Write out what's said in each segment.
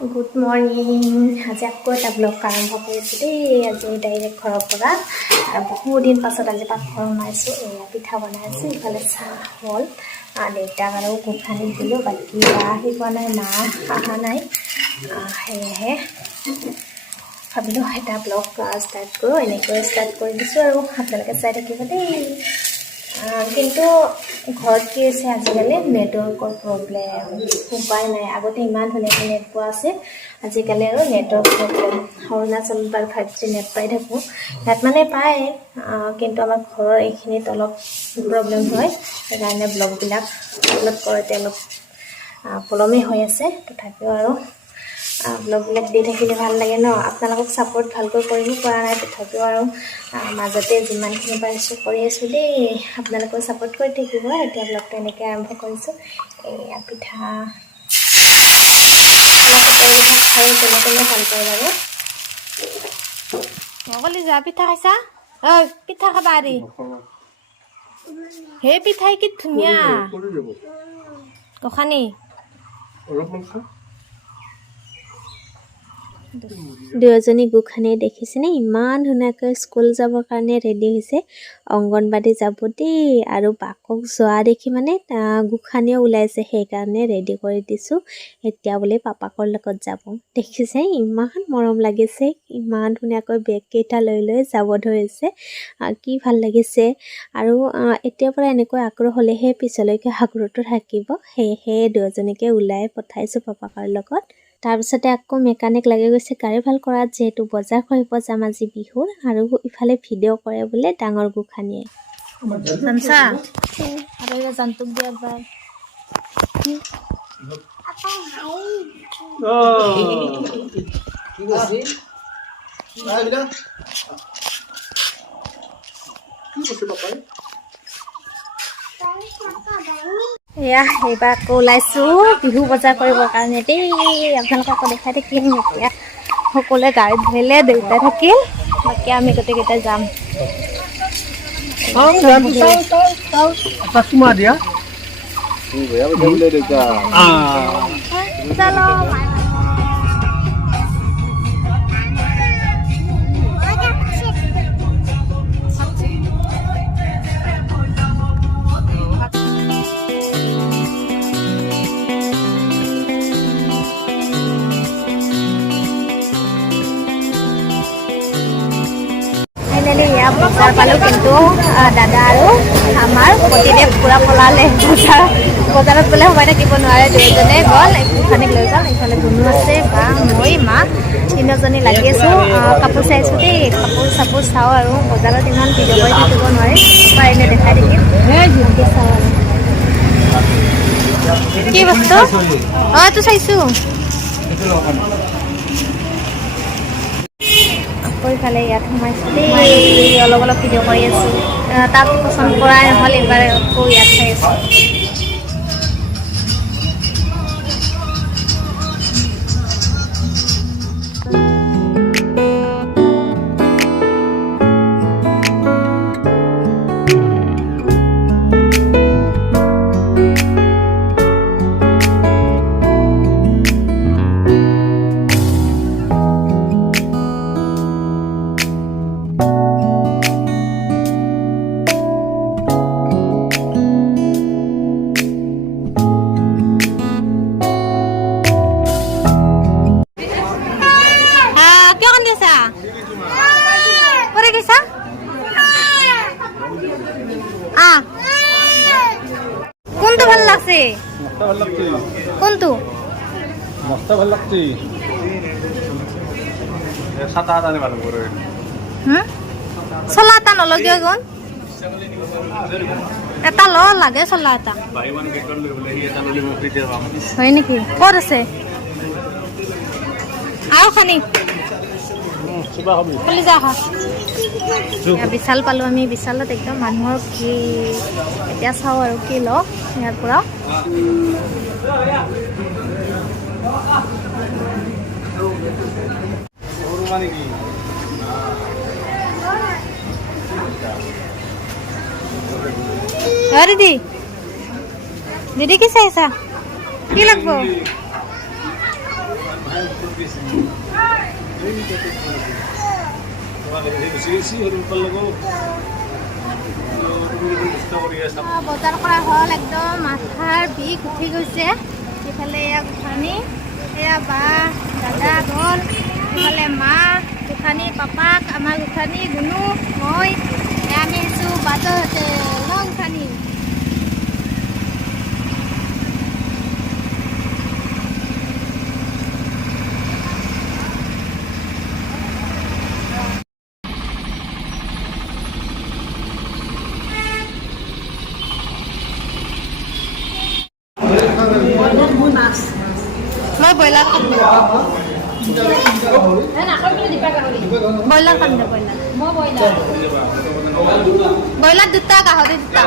Good morning. আজি আকৌ এটা ব্লগ আৰম্ভ কৰিছোঁ দেই। আজি ডাইৰেক্ট ঘৰৰ পৰা বহু দিন পাছত আজি পাকঘৰ সোমাইছোঁ। এয়া পিঠা বনাই আছোঁ, ইফালে চাহ হ'ল। দেউতাক আৰু গোসাঁনী দিলোঁ, বাকী আহি পোৱা নাই, মা অহা নাই। সেয়েহে ভাবিলোঁ এটা ব্লগ ষ্টাৰ্ট কৰোঁ। এনেকৈ ষ্টাৰ্ট কৰি দিছোঁ আৰু আপোনালোকে চাই থাকিব দেই। কিন্তু ঘৰত কি হৈছে, আজিকালি নেটৱৰ্কৰ প্ৰব্লেম, উপায় নাই। আগতে ইমান ধুনীয়াকৈ নেট পোৱা আছিল, আজিকালি আৰু নেটৱৰ্ক প্ৰব্লেম। অৰুণাচলত বাৰু 5G নেট পাই থাকোঁ, ইয়াত মানে পায়, কিন্তু আমাৰ ঘৰৰ এইখিনিত অলপ প্ৰব্লেম হয়। সেইকাৰণে ব্লগবিলাক আপলোড কৰোঁতে অলপ পলমেই হৈ আছে। তথাপিও আৰু ব্লগবিলাক দি থাকিলে ভাল লাগে ন। আপোনালোকক ছাপোৰ্ট ভালকৈ কৰিব পৰা নাই, তথাপিও আৰু মাজতে যিমানখিনি পাৰিছোঁ কৰি আছোঁ দেই। আপোনালোকেও ছাপোৰ্ট কৰি থাকিব। এতিয়া ব্লগটো এনেকৈ আৰম্ভ কৰিছোঁ। এয়া পিঠা পিঠা খাই তেনেকৈ ভাল পায় বাৰু। অকলে যা পিঠা খাইছা? ঐ পিঠা খাবা আৰি। হে পিঠাই কি ধুনীয়া গোসাঁনী। দুয়োজনী গোসাঁনীয়ে দেখিছেনে ইমান ধুনীয়াকৈ স্কুল যাবৰ কাৰণে ৰেডি হৈছে। অংগনবাদী যাব দেই। আৰু বাকক যোৱা দেখি মানে গোসাঁনীয়ে ওলাইছে, সেইকাৰণে ৰেডি কৰি দিছোঁ। এতিয়া বোলে পাপাকৰ লগত যাব। দেখিছে ইমান মৰম লাগিছে, ইমান ধুনীয়াকৈ বেগকেইটা লৈ লৈ যাব ধৰিছে। কি ভাল লাগিছে। আৰু এতিয়াৰ পৰা এনেকৈ আগ্ৰহ হ'লেহে পিছলৈকে আগ্ৰহটো থাকিব। সেয়েহে দুয়োজনীকে ওলাই পঠাইছোঁ পাপাকৰ লগত। তাৰপিছতে আকৌ মেকানিক লাগি গৈছে গাড়ী ভাল কৰাত, যিহেতু বজাৰ কৰিব যাম আজি বিহুৰ। আৰু ইফালে ভিডিঅ' কৰে বোলে ডাঙৰ গোসাঁনীয়ে। জানছা আৰু এই জন্তুক দিয়া বাই এয়া এইবাৰ আকৌ ওলাইছোঁ বিহু বজাৰ কৰিবৰ কাৰণে দেই। আপোনালোকক আকৌ দেখাই থাকিম। এতিয়া সকলোৱে গাড়ীত ধৰিলে, দেউতাই থাকিল, বাকী আমি গোটেইকেইটা যাম। ফাইনেলি ইয়াত বজাৰ পালোঁ, কিন্তু দাদা আৰু আমাৰ প্ৰতিদেৱ পূৰা পলালে। বজাৰত বোলে সোমাই থাকিব নোৱাৰে, দুয়োজনে গ'ল। গোসাঁনীক লৈ গ'ল। এইফালে ধুনু আছে, বা মই, মা তিনিজনী লাগি আছোঁ। কাপোৰ চাইছোঁ দেই, কাপোৰ চাপোৰ চাওঁ আৰু বজাৰত ইমান ভিডিঅ' কৰি থাকিব নোৱাৰি, পাৰিলে দেখাই থাকিম। চাওঁ আৰু কি বস্তু এইটো চাইছোঁ। আকৌ ইফালে ইয়াত সোমাইছোঁ দেই, অলপ অলপ ভিডিঅ' কৰি আছোঁ। তাত পচন্দ কৰাই নহ'ল, এইবাৰ আকৌ ইয়াত চাই আছোঁ। কোনটো ভাল লাগছে? কোনটো মস্ত ভাল লাগছে? সাতা আনি ভালো করে চলা এটা নলগিয়া গ'ল। এটা ল লাগে চলা এটা। হয় নেকি? ক'ত আছে আৰু খানি খালি যা খা। বিশাল পালোঁ আমি। বিশালত একদম মানুহৰ ভিৰ। এতিয়া চাওঁ আৰু কি লওঁ ইয়াৰ পৰা। দিদি দিদি কি চাইছা? কি লাগব? বজাৰ কৰা হ'ল একদম মাথাৰ বিষ উঠি গৈছে ইফালে এয়া গোসানী এয়া বা দাদা গ'ল ইফালে মা গোসানী পাপাক আমাৰ গোসানী গুণু মই আমি আহিছোঁ বাজৰ হোটেল ন গোসানী মই ব্ৰইলাৰ খাম ব্ৰইলাৰ খাম দে ব্ৰইলাৰ দুটা গাহৰি দুটা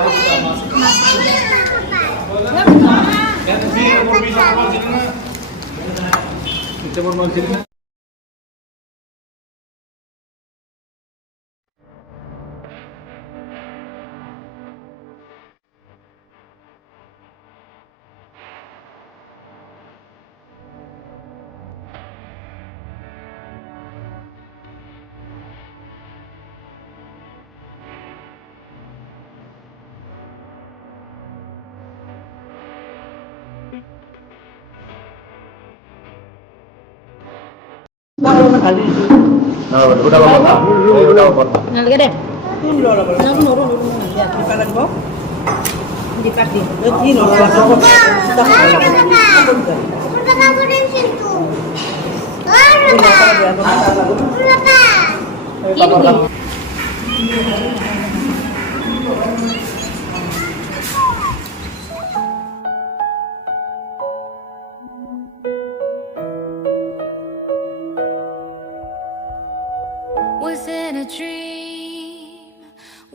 নালাগে দে Was in a dream?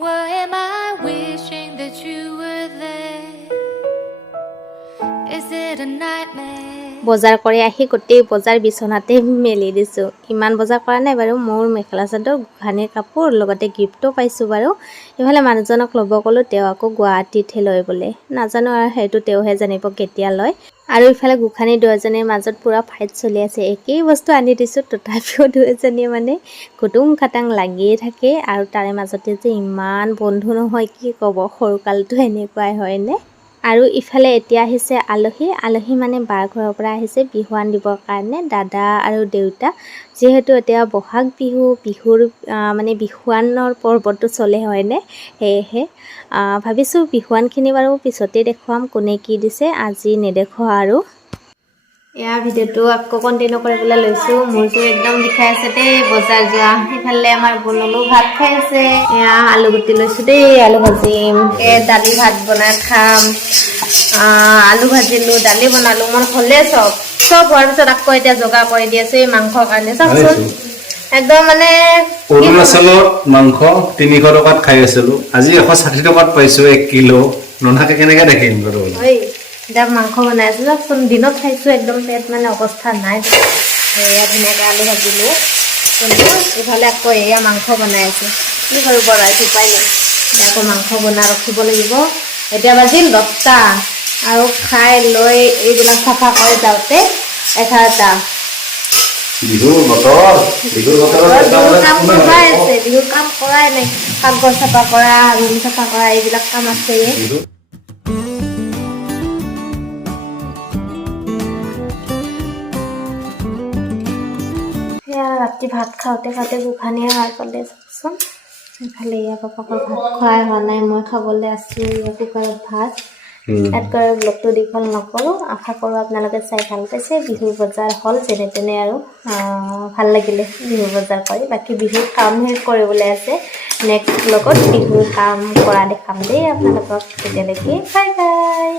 Why am I wishing that you were there? Is it a nightmare? বজাৰ কৰি আহি গোটেই বজাৰ বিছনাতে মেলি দিছোঁ ইমান বজাৰ কৰা নাই বাৰু মোৰ মেখেলা চাদৰ গোসানীৰ কাপোৰ লগতে গিফ্টটো পাইছোঁ বাৰু ইফালে মানুহজনক ল'ব ক'লোঁ তেওঁ আকৌ গুৱাহাটীতহে লয় বোলে নাজানো আৰু সেইটো তেওঁহে জানিব কেতিয়া লয় আৰু ইফালে গোসানী দুজনীৰ মাজত পুৰা ফাইট চলি আছে একেই বস্তু আনি দিছোঁ তথাপিও দুজনীয়ে মানে কুটুম খাটাং লাগিয়ে থাকে আৰু তাৰে মাজতে যে ইমান বন্ধু নহয় কি ক'ব সৰুকালটো এনেকুৱাই হয়নে আৰু ইফালে এতিয়া আহিছে আলহী মানে বাৰ ঘৰৰ পৰা আহিছে বিহুৱান দিবৰ কাৰণে দাদা আৰু দেউতা যেহেতু এতিয়া বহাগ বিহুৰ মানে বিহুৱানৰ পৰ্বটো চলে হয়নে সেয়েহে ভাবিছোঁ বিহুৱানখিনি বাৰু পিছতে দেখুৱাম কোনে কি দিছে আজি নেদেখুৱা আৰু এয়া ভিডিঅ'টো আকৌ কণ্টিনিউ কৰিবলৈ লৈছোঁ মোৰতো একদম বিষাই আছে দেই বজাৰ যোৱা ইফালে আমাৰ বনলো ভাত খাই আছে এয়া আলু গুটি লৈছোঁ দেই আলু ভাজিম দালি ভাত বনাই খাম আলু ভাজিলোঁ দালি বনালোঁ মোৰ হ'লে চব হোৱাৰ পিছত আকৌ এতিয়া যোগাৰ কৰি দি আছোঁ এই মাংসৰ কাৰণে চাওকচোন একদম মানে অৰুণাচলৰ মাংস 300 টকাত খাই আছিলোঁ আজি 160 টকাত পাইছোঁ 1 কিলো ননাকে কেনেকৈ দেখিম বাৰু এতিয়া মাংস বনাই আছোঁ চাওকচোন দিনত খাইছোঁ একদম পেট মানে অৱস্থা নাই এয়া ধুনীয়াকৈ আলু ভাজিলোঁ ইফালে আকৌ এয়া মাংস বনাই আছোঁ কি কৰোঁ বনাইছোঁ উপায় নাই আকৌ মাংস বনাই ৰখিব লাগিব এতিয়া বাজিল 10টা আৰু খাই লৈ এইবিলাক চাফা কৰি যাওঁতে 11টা বিহুৰ কাম কৰাই আছে বিহুৰ কাম কৰাই নাই পাকঘৰ চাফা কৰা ৰুম চাফা কৰা এইবিলাক কাম আছে ৰাতি ভাত খাওঁতে গোসানীয়ে ভাল পালে চাওকচোন ইফালে এয়া পাপাকৰ ভাত খোৱাই হোৱা নাই মই খাবলৈ আছোঁ এয়া কুকাৰত ভাত এড কৰি ব্লগটো দীঘল নকৰোঁ আশা কৰোঁ আপোনালোকে চাই ভাল পাইছে বিহুৰ বজাৰ হ'ল যেনে তেনে আৰু ভাল লাগিলে বিহুৰ বজাৰ কৰি বাকী বিহুৰ কামহে কৰিবলৈ আছে নেক্সট ব্লগত বিহুৰ কাম কৰা দেখাম দেই আপোনালোকক তেতিয়ালৈকে বাই বাই